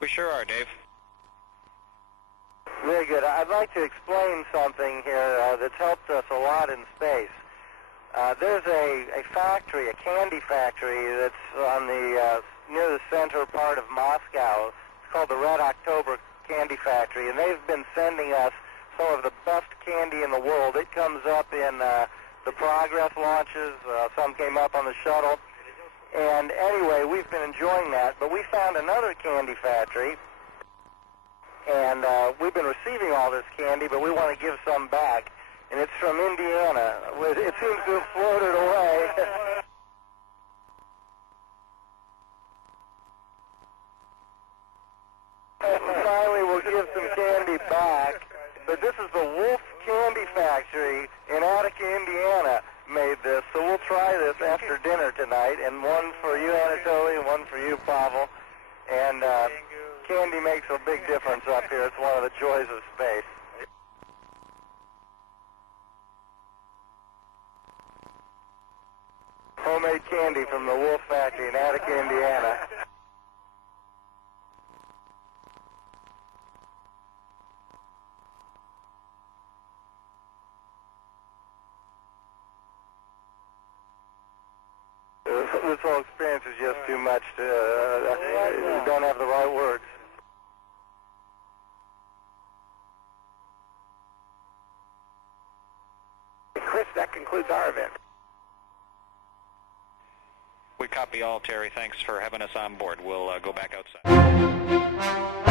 We sure are, Dave. Very good. I'd like to explain something here that's helped us a lot in space. There's a factory, a candy factory, that's on the near the center part of Moscow. It's called the Red October Candy Factory, and they've been sending us some of the best candy in the world. It comes up in the Progress launches. Some came up on the shuttle. And anyway, we've been enjoying that. But we found another candy factory, and we've been receiving all this candy, but we want to give some back. And it's from Indiana. It seems to have floated away. Finally, we'll give some candy back. But this is the Wolf Candy Factory in Attica, Indiana, made this. So we'll try this after dinner tonight. And one for you, Anatoly, and one for you, Pavel. And candy makes a big difference up here. It's one of the joys of space. Homemade candy from the Wolf Factory in Attica, Indiana. This whole experience is just too much to, don't have the right words. Chris, that concludes our event. We copy all, Terry. Thanks for having us on board. We'll go back outside.